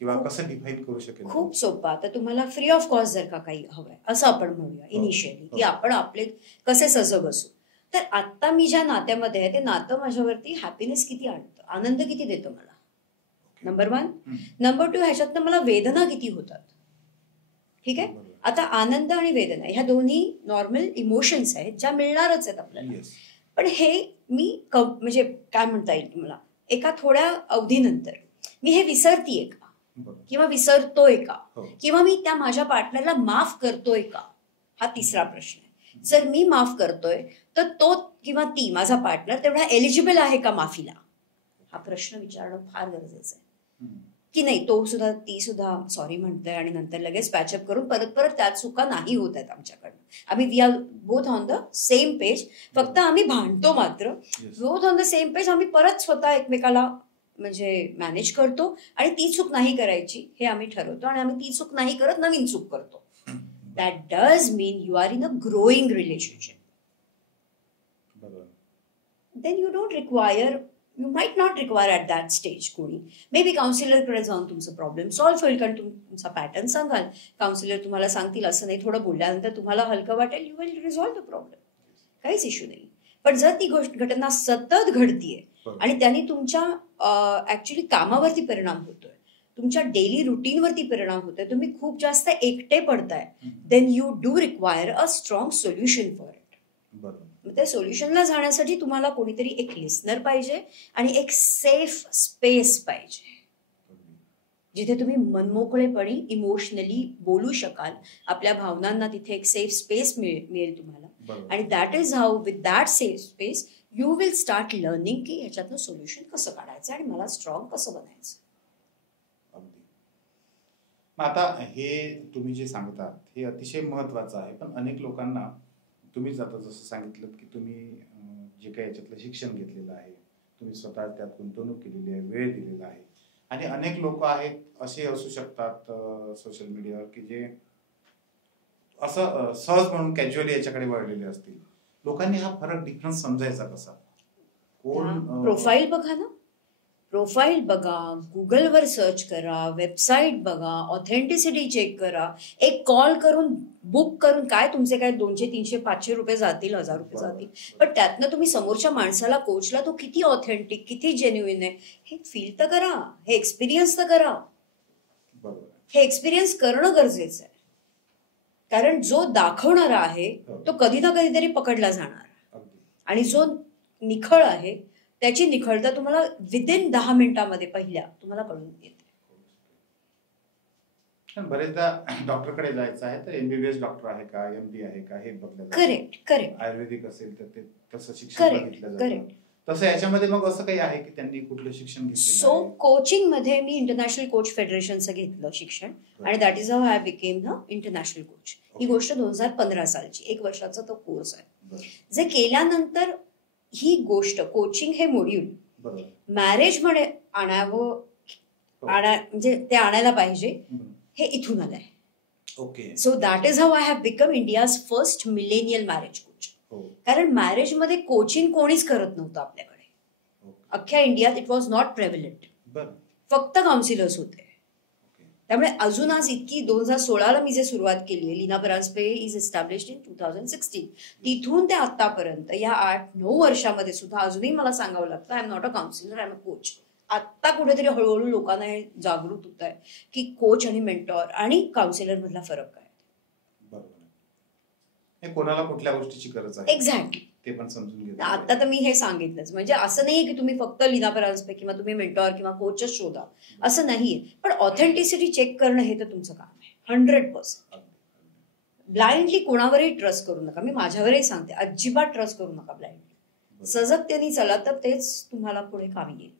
किंवा कसं डिफाईन करू शकेल? खूप सोपं. आता तुम्हाला फ्री ऑफ कॉस्ट जर का काही हवंय असं आपण म्हणूया इनिशियली, की आपण आपले कसे सजग असू, तर आता मी ज्या नात्यामध्ये आहे ते नातं माझ्यावरती हॅपीनेस किती आणतं, आनंद किती देतं मला, नंबर 1. नंबर 2, ह्याच्यातनं मला वेदना किती होतात. ठीक आहे. आता आनंद आणि वेदना ह्या दोन्ही नॉर्मल इमोशन्स आहेत ज्या मिळणारच आहेत आपल्याला. पण हे मी म्हणजे काय म्हणता येईल तुम्हाला, एका थोड्या अवधीनंतर मी हे विसरतीये का, किंवा विसरतोय का, किंवा मी त्या माझ्या पार्टनरला माफ करतोय का, हा तिसरा प्रश्न आहे. जर मी माफ करतोय तर तो किंवा ती माझा पार्टनर तेवढा एलिजिबल आहे का माफीला, हा प्रश्न विचारणं फार गरजेचं आहे. की नाही तो सुद्धा ती सुद्धा सॉरी म्हणतोय आणि नंतर लगेच पॅचअप करून परत परत त्यात चुका नाही होत आहेत आमच्याकडनं. आम्ही we are both on the same page, फक्त आम्ही भांडतो मात्र. Both on the same page आम्ही परत स्वतः एकमेकाला म्हणजे मॅनेज करतो आणि ती चूक नाही करायची हे आम्ही ठरवतो आणि आम्ही ती चूक नाही करत नवीन चूक करतो. That does mean you are in a growing relationship. Then you don't require, you might not require at that stage कोणी. मे बी काउन्सिलरकडे जाऊन तुमचं प्रॉब्लेम सॉल्व्ह होईल, कारण तुमचा पॅटर्न सांगाल, काउन्सिलर तुम्हाला सांगतील असं नाही, थोडं बोलल्यानंतर तुम्हाला हलकं वाटेल, you will resolve the problem, काहीच इश्यू नाही. पण जर ती घटना सतत घडतीये आणि त्यांनी तुमच्या ऍक्च्युली कामावरती परिणाम होतोय, तुमच्या डेली रुटीनवरती परिणाम होतोय, तुम्ही खूप जास्त एकटे पडताय, then you do require a strong solution for it. त्या सोल्युशनला जाण्यासाठी तुम्हाला कोणीतरी एक लिस्नर पाहिजे आणि एक सेफ स्पेस पाहिजे जिथे तुम्ही मनमोकळेपणे इमोशनली बोलू शकाल. आपल्या भावनांना तिथे एक सेफ स्पेस मिळेल तुम्हाला. आणि that is how with that safe space you will start learning की ह्याच्यातनं सोल्युशन कसं काढायचं आणि मला स्ट्रॉंग कसं बनायचं. आता हे तुम्ही जे सांगतात हे अतिशय महत्वाचं आहे, पण अनेक लोकांना तुम्हीच आता जसं सांगितलं की तुम्ही जे काही याच्यातलं शिक्षण घेतलेलं आहे, तुम्ही स्वतः त्यात गुंतवणूक केलेली आहे, वेळ दिलेला आहे, आणि अनेक लोक आहेत असे असू शकतात सोशल मीडियावर की जे असं सहज म्हणून कॅज्युअली याच्याकडे वळलेले असतील. लोकांनी हा फरक डिफरन्स समजायचा कसा? कोण प्रोफाईल बघा ना, प्रोफाईल बघा, गुगलवर सर्च करा, वेबसाईट बघा, ऑथेंटिसिटी चेक करा, एक कॉल करून बुक करून, काय तुमचे काय 200, 300, 500 रुपये जातील, 1000 रुपये जातील, पण त्यातनं तुम्ही समोरच्या माणसाला, कोचला तो किती ऑथेंटिक, किती जेन्युइन आहे हे फील तर करा, हे एक्सपिरियन्स तर करा. हे एक्सपिरियन्स करणं गरजेचं आहे, कारण जो दाखवणारा आहे तो कधी ना कधीतरी पकडला जाणार, आणि जो निखळ आहे त्याची निखळता तुम्हाला विदिन 10 मिनिटांमध्ये पहिल्या तुम्हाला कळून येते. बरेचदा डॉक्टरकडे जायचं आहे तर MBBS डॉक्टर आहे का, MD आहे का हे बघलं जातं. करेक्ट. आयुर्वेदिक असेल तर ते तसं शिक्षण घेतलं जातं. तसं याच्यामध्ये मग असं काही आहे की त्यांनी कुठलं शिक्षण घेतलं? सो कोचिंग मध्ये मी इंटरनॅशनल कोच फेडरेशनचं घेतलं शिक्षण, आणि that is how I became the international coach. ही गोष्ट 2015 सालची, 1 वर्षाचा तो कोर्स आहे. जे केल्यानंतर ही गोष्ट, कोचिंग हे मॉड्यूल मॅरेज मध्ये आणावं, म्हणजे ते आणायला पाहिजे, हे इथून आलंय. Okay. So that is how I have become India's first millennial marriage coach. कारण मॅरेज मध्ये कोचिंग कोणीच करत नव्हतं आपल्याकडे, अख्ख्या इंडियात इट वॉज नॉट प्रेव्हलंट, फक्त काउन्सिलर्स होते. त्यामुळे अजून आज इतकी 2016ला मी जे सुरुवात केली आहे, Leena Paranjpe is established in 2016, तिथून ते आतापर्यंत या 8-9 वर्षामध्ये सुद्धा अजूनही मला सांगावं लागतं, I am not a counsellor, I am a coach. आत्ता कुठेतरी हळूहळू लोकांना हे जागृत होत आहे की कोच आणि मेंटॉर आणि काउन्सिलर मधला फरक काय. बरोबर, कोणाला कुठल्या गोष्टीची गरज आहे एक्झॅक्टली ते पण समजून घ्या. आता तर मी हे सांगितलंच, म्हणजे असं नाहीये की तुम्ही फक्त लीना परांजपे किंवा तुम्ही मेंटॉर किंवा कोचच शोधा, असं नाहीये. पण ऑथेंटिसिटी चेक करणं हे तर तुमचं काम आहे 100%. ब्लाइंडली कोणावरही ट्रस्ट करू नका. मी माझ्यावरही सांगते, अजिबात ट्रस्ट करू नका ब्लाइंडली. सजगतेने चला तर तेच तुम्हाला पुढे कामी येईल.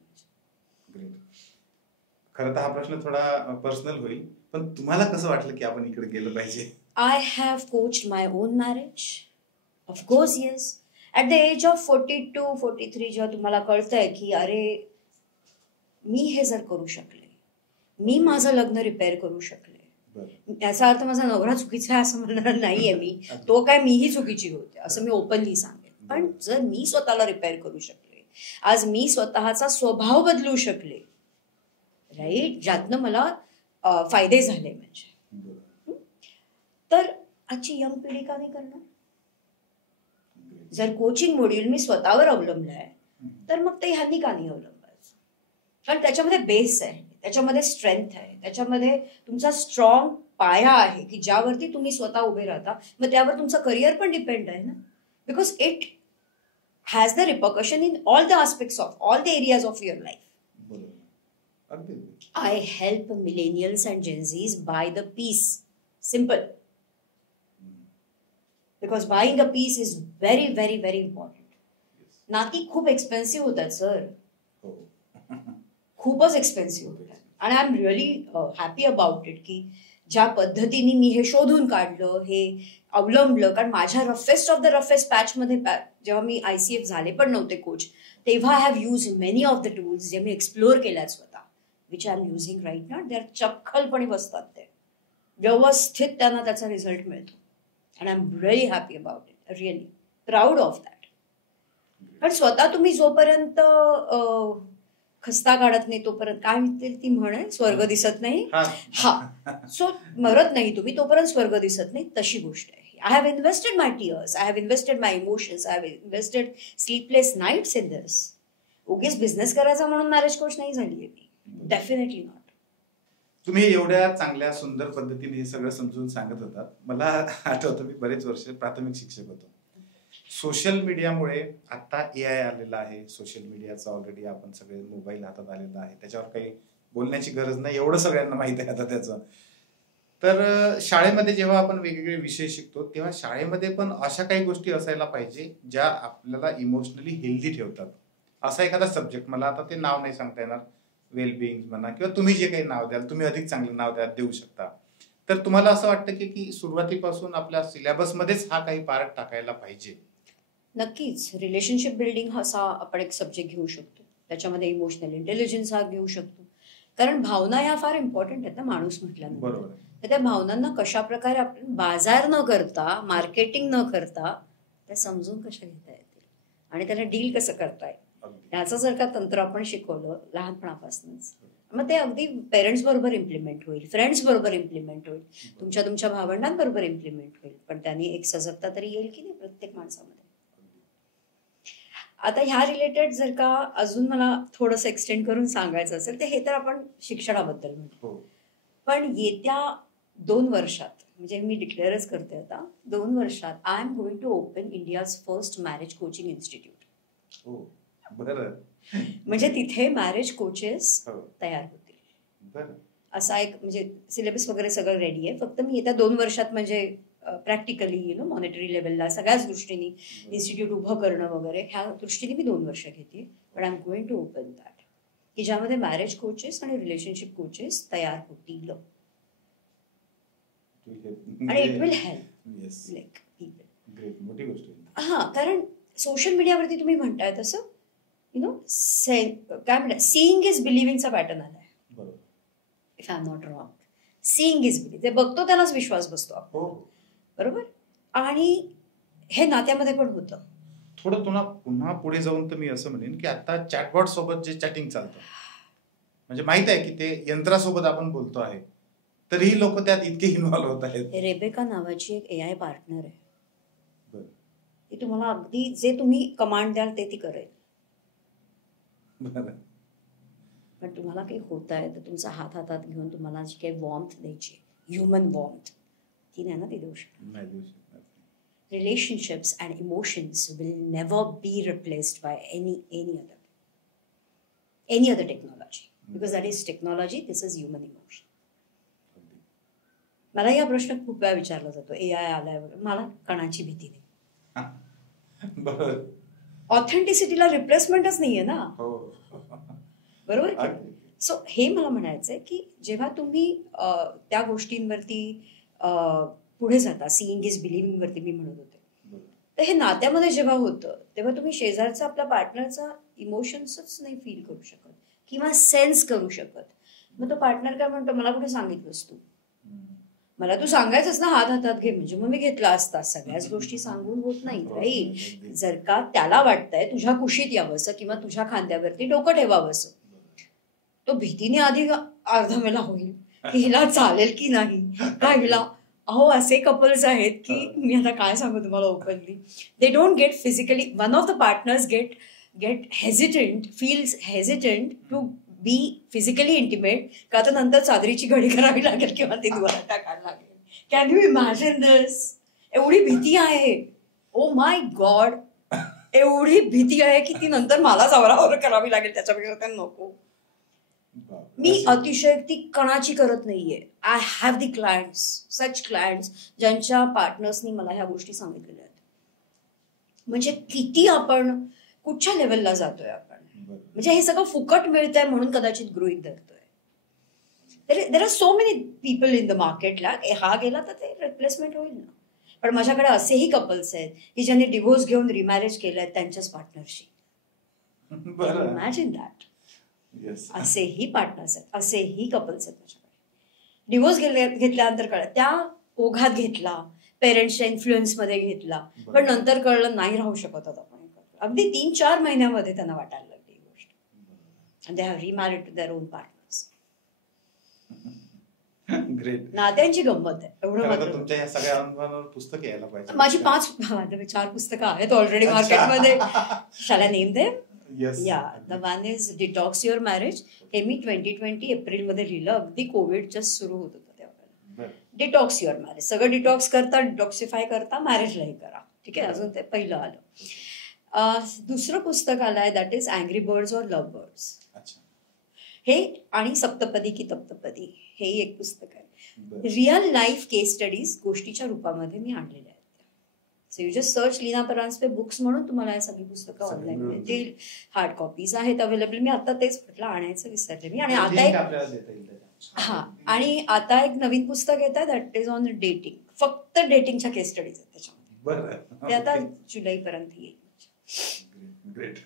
खरं तर हा प्रश्न थोडा पर्सनल होईल, पण तुम्हाला कसं वाटलं की आपण इकडे गेलं पाहिजे? I have coached my own marriage. Of course, yes. At the age of 42-43 जेव्हा तुम्हाला कळतंय की अरे मी हे जर करू शकले, मी माझं लग्न रिपेअर करू शकले, याचा अर्थ माझा नवरा चुकीचा आहे असं म्हणणार नाहीये मी, तो काय मीही चुकीची होते असं मी ओपनली सांगेन. पण जर मी स्वतःला रिपेअर करू शकले, आज मी स्वतःचा स्वभाव बदलू शकले, राईट, ज्यातनं मला फायदे झाले, म्हणजे तर आजची यंग पिढी का नाही करणार? जर कोचिंग मॉड्यूल मी स्वतःवर अवलंबलाय तर मग ते ह्यांनी का नाही अवलंबायचं? कारण त्याच्यामध्ये बेस आहे, त्याच्यामध्ये स्ट्रेंथ आहे, त्याच्यामध्ये तुमचा स्ट्रॉंग पाया आहे की ज्यावरती तुम्ही स्वतः उभे राहता. मग त्यावर तुमचं करिअर पण डिपेंड आहे ना, because it has the repercussion in all the aspects of all the areas of your life. I help millennials and Gen Zs buy the peace. Simple. Because buying a piece is very, very, very important. नाती खूप expensive होतात sir, खूपच expensive होतात. आणि I am really happy about it की ज्या पद्धतीने मी हे शोधून काढलं, हे अवलंबलं. कारण माझ्या रफेस्ट ऑफ द रफेस्ट पॅचमध्ये जेव्हा मी ICF झाले पण नव्हते कोच, तेव्हा I have use many of the tools जे मी एक्सप्लोअर केल्यात स्वतः, which I am using right now. They are चपखलपणे बसतात, ते व्यवस्थित त्यांना त्याचा रिझल्ट मिळतो. And I am really happy about it, really proud of that. कारण स्वतः तुम्ही जोपर्यंत खस्ता काढत नाही तोपर्यंत, काय म्हणते ती म्हणे, स्वर्ग दिसत नाही. हा, सो मरत नाही तुम्ही तोपर्यंत स्वर्ग दिसत नाही, तशी गोष्ट आहे. I have invested my tears, I have invested my emotions, I have invested sleepless nights in this. उगीच बिझनेस करायचा म्हणून मॅरेज कोच नाही झाली आहे मी, डेफिनेटली नॉट. तुम्ही एवढ्या चांगल्या सुंदर पद्धतीने हे सगळं समजून सांगत होतात. मला आठवतं, मी बरेच वर्ष प्राथमिक शिक्षक होतो. सोशल मीडियामुळे आता AI आलेला आहे. सोशल मीडियाचा ऑलरेडी आपण सगळे मोबाईल हातात आलेला आहे, त्याच्यावर काही बोलण्याची गरज नाही, एवढं सगळ्यांना माहिती आहे आता त्याचं. तर शाळेमध्ये जेव्हा आपण वेगवेगळे विषय शिकतो तेव्हा शाळेमध्ये पण अशा काही गोष्टी असायला पाहिजे ज्या आपल्याला इमोशनली हेल्दी ठेवतात. असा एखादा सब्जेक्ट, मला आता ते नाव नाही सांगता येणार, वेलबिंग म्हणा किंवा तुम्ही जे काही नाव द्याल, तुम्ही अधिक चांगलं नाव देऊ शकता. तर तुम्हाला असं वाटतं की सुरुवातीपासून आपल्या सिलेबसमध्येच हा काही पार्ट टाकायला पाहिजे? नक्कीच. रिलेशनशिप बिल्डिंग असा आपण एक सब्जेक्ट घेऊ शकतो, त्याच्यामध्ये इमोशनल इंटेलिजन्स हा घेऊ शकतो. कारण भावना या फार इम्पॉर्टंट आहेत ना माणूस म्हटल्यानंतर. तर त्या भावनांना कशा प्रकारे आपण बाजार न करता, मार्केटिंग न करता त्या समजून कशा घेता येतील आणि त्याला डील कसं करता येईल, याचं जर का तंत्र आपण शिकवलं लहानपणापासूनच, मग ते अगदी पेरेंट्स बरोबर इम्प्लिमेंट होईल, फ्रेंड्स बरोबर इम्प्लिमेंट होईल, तुमच्या भावंडांबरोबर इम्प्लिमेंट होईल. पण त्यांनी एक सजगता तरी येईल की नाही प्रत्येक माणसामध्ये. आता ह्या रिलेटेड जर का अजून मला थोडंसं एक्सटेंड करून सांगायचं असेल तर हे तर आपण शिक्षणाबद्दल म्हणतो. पण येत्या 2 वर्षात, म्हणजे मी डिक्लेअरच करते आता, 2 वर्षात I am going to open India's first marriage coaching institute. म्हणजे तिथे मॅरेज कोचेस तयार होतील. असा एक म्हणजे सिलेबस वगैरे सगळं रेडी आहे. फक्त मी येत्या 2 वर्षात म्हणजे प्रॅक्टिकली मॉनिटरी लेवलला सगळ्याच दृष्टीने इन्स्टिट्यूट उभं करणं वगैरे ह्या दृष्टीने मी 2 वर्ष घेते. पण I am going to open that, की ज्यामध्ये मॅरेज कोचेस आणि रिलेशनशिप कोचेस तयार होतील. आणि it will help like people. हा, कारण सोशल मीडियावरती तुम्ही म्हणताय तसं काय म्हणतात, सीइंग इज बिलिव्हिंगचा पॅटर्न आलाय. If I am not wrong, seeing is believe, ते बघतो त्यालाच विश्वास बसतो आपण, बरोबर. आणि हे नात्यामध्ये पण होतं. थोडं पुन्हा पुढे जाऊन तर मी असं म्हणेन की आता चॅटबॉट सोबत जे चॅटिंग चालतं, म्हणजे माहित आहे की ते यंत्रासोबत आपण बोलतो आहे, तरीही लोक त्यात इतके इन्व्हॉल्व होत आहेत. रेबेका नावाची एक AI पार्टनर आहे, ती तुम्हाला अगदी जे तुम्ही कमांड द्याल ते ती करेल. पण तुम्हाला काही होत आहे तर तुमचा हात हातात घेऊन तुम्हाला जी काही वॉर्मथ द्यायची, ह्युमन वॉर्मथ, ती नाही ना ती देऊ शकत. Relationships and emotions will never be replaced by any other technology, because that is technology, this is human emotion. मला या प्रश्न खूप वेळा विचारला जातो, AI आल्यावर. मला कणाची भीती नाही. ऑथेंटिसिटीला रिप्लेसमेंटच नाहीये ना, बरोबर. सो हे मला म्हणायचंय की जेव्हा तुम्ही त्या गोष्टींवरती पुढे जाता, सीइंग इज बिलिव्हिंग वरती मी म्हणत होते, तर हे नात्यामध्ये जेव्हा होतं तेव्हा तुम्ही शेजारचा, आपल्या पार्टनरचा इमोशन्सच नाही फील करू शकत किंवा सेन्स करू शकत. मग तो पार्टनर काय म्हणतो, मला कुठे सांगितलंस तू, मला तू सांगायचंच ना हात हातात घे, म्हणजे मग मी घेतला असता. सगळ्याच गोष्टी सांगून होत नाही, राईट. जर का त्याला वाटतंय तुझ्या कुशीत यावंसं किंवा तुझ्या खांद्यावरती डोकं ठेवावंसं, तो भीतीने आधी अर्धमेला होईल की हिला चालेल की नाही, का हिला अहो असे कपल्स आहेत की मी आता काय सांगू तुम्हाला openly, they don't get physically, one of the partners get hesitant, feels hesitant to be physically intimate, का तर नंतर चादरीची घडी करावी लागेल किंवा ते दुवारा टाकायला लागेल. कॅन यू इमॅजिन दिस? एवढी भीती आहे. ओ माय गॉड, एवढी भीती आहे की ती नंतर मला आवरावर करावी लागेल, त्याच्यापेक्षा त्या नको. मी अतिशयोक्ती कणाची करत नाहीये. I have the clients, such clients ज्यांच्या पार्टनर्सनी मला ह्या गोष्टी सांगितलेल्या आहेत. म्हणजे किती आपण कुठच्या लेवलला जातोय आपण, म्हणजे हे सगळं फुकट मिळतंय म्हणून कदाचित गृहीत धरतोय. There are so many people in the मार्केटला, हा गेला तर ते रिप्लेसमेंट होईल ना. पण माझ्याकडे असेही कपल्स आहेत की ज्यांनी डिव्होर्स घेऊन रिमॅरेज केलंय त्यांच्याच पार्टनरशी. Imagine that. असेही पार्टनर्स आहेत, असेही कपल्स आहेत माझ्याकडे. डिव्होर्स घेतल्यानंतर कळलं, त्या ओघात घेतला, पेरेंट्सच्या इन्फ्लुएन्समध्ये घेतला, पण नंतर कळलं नाही राहू शकत होत आपण. अगदी 3-4 महिन्यामध्ये त्यांना वाटायला लागली ही गोष्ट. And they have remarried to their own partners. Great. नात्यांची गंमत आहे. एवढं तुमच्या या सगळ्या अनुभवांवर पुस्तक यायला पाहिजे. माझी 4 पुस्तकं आहेत ऑलरेडी मार्केटमध्ये. शाल आय नेम देम? या, the one is detox your marriage. हे मी 2020 एप्रिलमध्ये लिहिलं, अगदी कोविड जस्ट सुरू होत होतं तेव्हा. डिटॉक्स युअर मॅरेज, सगळं डिटॉक्स करता, डिटॉक्सिफाय करता, मॅरेजलाही करा. ठीक आहे, अजून ते पहिलं आलं. दुसरं पुस्तक आलंय, that is angry birds or love birds. हे आणि सप्तपदी की तप्तपदी, हे एक पुस्तक आहे. रिअल लाईफ केस स्टडीज गोष्टीच्या रूपामध्ये मी आणलेल्या आहेत. So you just search Leena Paranjpe books म्हणून तुम्हाला या सगळी पुस्तकं ऑनलाईन मिळतील. हार्ड कॉपीज आहेत अवेलेबल. मी आता तेच म्हटलं, आणायचं विसरले मी. आणि आता एक नवीन पुस्तक येत आहे, दॅट इज ऑन डेटिंग. फक्त डेटिंगच्या केस स्टडीज आहेत त्याच्यामध्ये. ते आता जुलैपर्यंत येईल. ग्रेट.